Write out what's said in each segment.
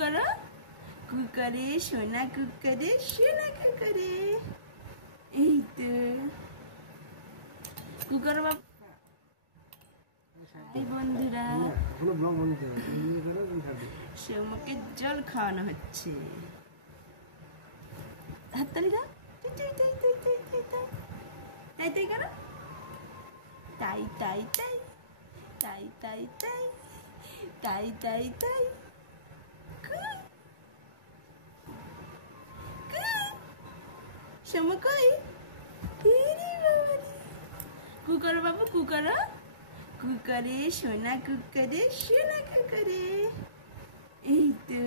করো কুকারে সোনা কুকারে সোনা কুকারে এই তো কুকার বাবা এই বন্ধুরা সৌমকে জল খাওয়ানো হচ্ছে হাততালি দাও তাই তাই করো তাই তাই তাই তাই তাই তাই তাই তাই তাই সৌম কই কুকার বাবু কুকার কুকারে সোনা কুকারে এই তো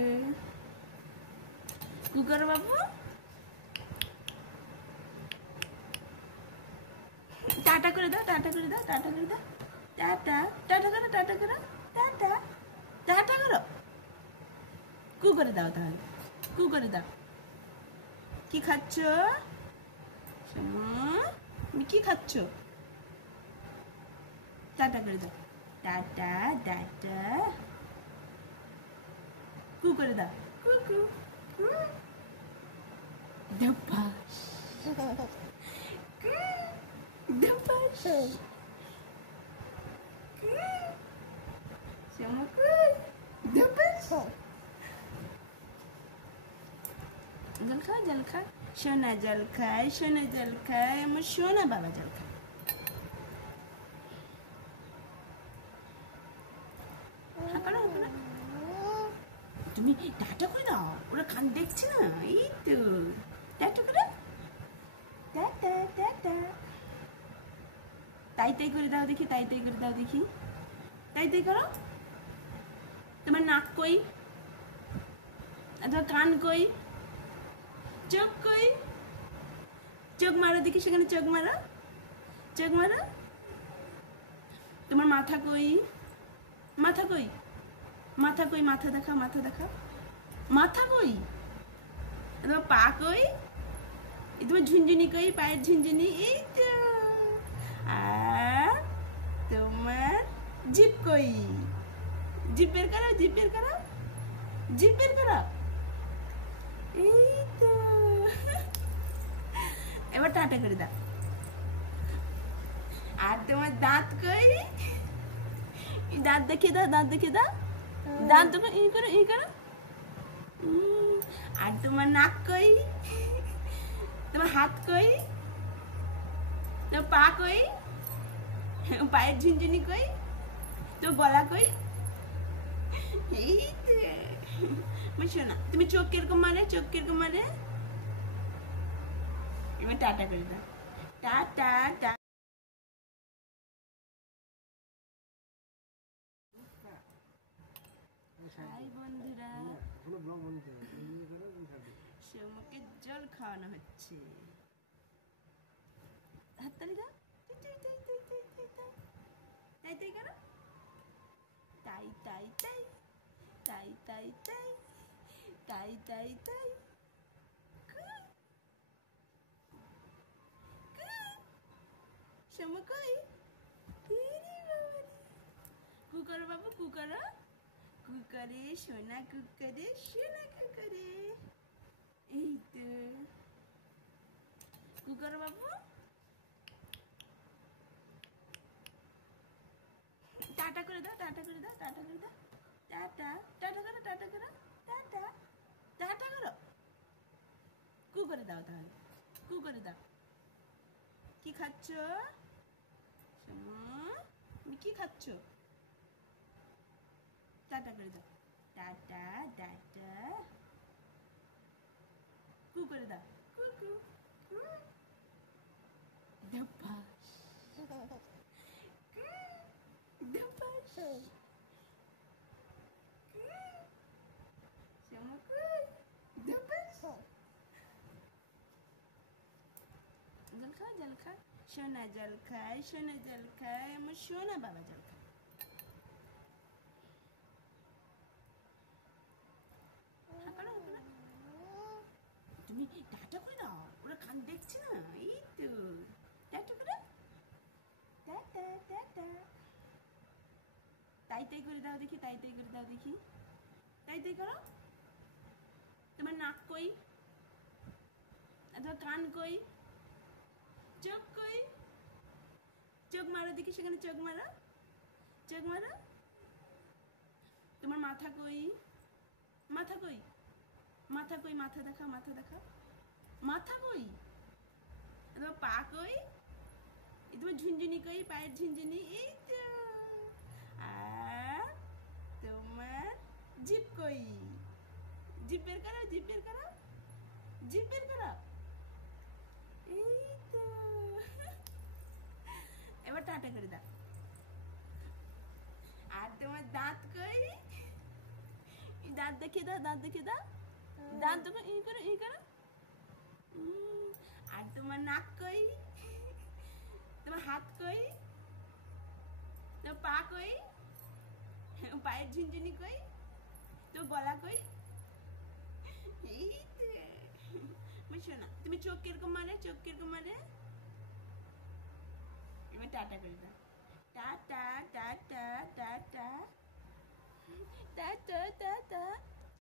কুকার বাবু টাটা করে দাও টাটা করে দাও টাটা করে দাও টাটা টাটা করো টাটা করো টাটা টাটা করো কু করে দাও তাহলে কু করে দাও কি খাচ্ছ তুমি কি খাচ্ছ টাটা করে দাও টাটা টাটা কু করে দাও কুকু ধপাস ধপাস জল খা জল খা সোনা জল খায় আমার সোনা বাবা জল খায় তুমি টাটা করে দাও ওরা কান দেখছে না এই তো টাটা করে টাটা টাটা তাই তাই করে দাও দেখি তাই তাই করে দাও দেখি তাই তাই করো তোমার নাক কই তোমার কান কই চোখ কই চোখ মারো দেখি সেখানে চোখ মারো তোমার মাথা কই মাথা কই মাথা কই মাথা দেখা মাথা কই তোমার পা কই তোমার ঝুনঝুনি কই পায়ের ঝুনঝুনি এই তো আর তোমার জিভ কই জিভ বের করো এই তো এবার টাটা করে দাও আর তোমার দাঁত কই দাঁত দেখিয়ে দাও দাঁত তোমার ই করো আর তোমার নাক কই তোমার হাত কই তোমার পা কই পায়ের ঝুনঝুনি কই তোমার গলা কই এই তো শোনা তুমি চোখ কিরকম মারে এবার টাটা করে দাও টাটা হাই বন্ধুরা সৌমকে জল খাওয়ানো হচ্ছে হাততালি দাও তাই তাই করো তাই তাই তাই তাই তাই তাই তাই তাই তাই সৌম কই কুকার বাবু কুকারে সোনা কুকারে এই তো কুকার বাবু টাটা করে দাও টাটা করো টাটা করো কু করে দাও তাহলে কু করে দাও কি খাচ্ছ তুমি কি খাচ্ছ টাটা করে দাও টাটা কু করে দাও কুকু ধপাস জল খা সোনা জল খায় আমার সোনা বাবা জল খায় তুমি টাটা করে দাও ওরা কান দেখছে না এই তো টাটা করে টাটা তাই তাই করে দাও দেখি তাই তাই করো তোমার নাক কই? তোমার কান কই? চোখ কই? চোখ মারো দেখি, সেখানে চোখ মারো, চোখ মারো। তোমার মাথা কই? মাথা কই? মাথা কই? মাথা দেখা, মাথা দেখা। মাথা কই? তোমার পা কই? তোমার ঝুনঝুনি কই? পায়ের ঝুনঝুনি? এই তো। আর তোমার জিভ কই? জিভ বের করো, জিভ বের করো, জিভ বের করো। এই তো। এবার টাটা করে দাও। আর তোমার দাঁত কই? দাঁত দেখিয়ে দাও, দাঁত দেখিয়ে দাও। দাঁত দেখো, ই করো, ই করো। আর তোমার নাক কই? তোমার হাত কই? তোমার পা কই? পায়ের ঝুনঝুনি কই? তোর গলা কই? এই তো। বুঝছো না? তুমি চোখ কিরকম মারে? চোখ কিরকম মারে? এবার টাটা করে দাও। Tata tata tata tata tata.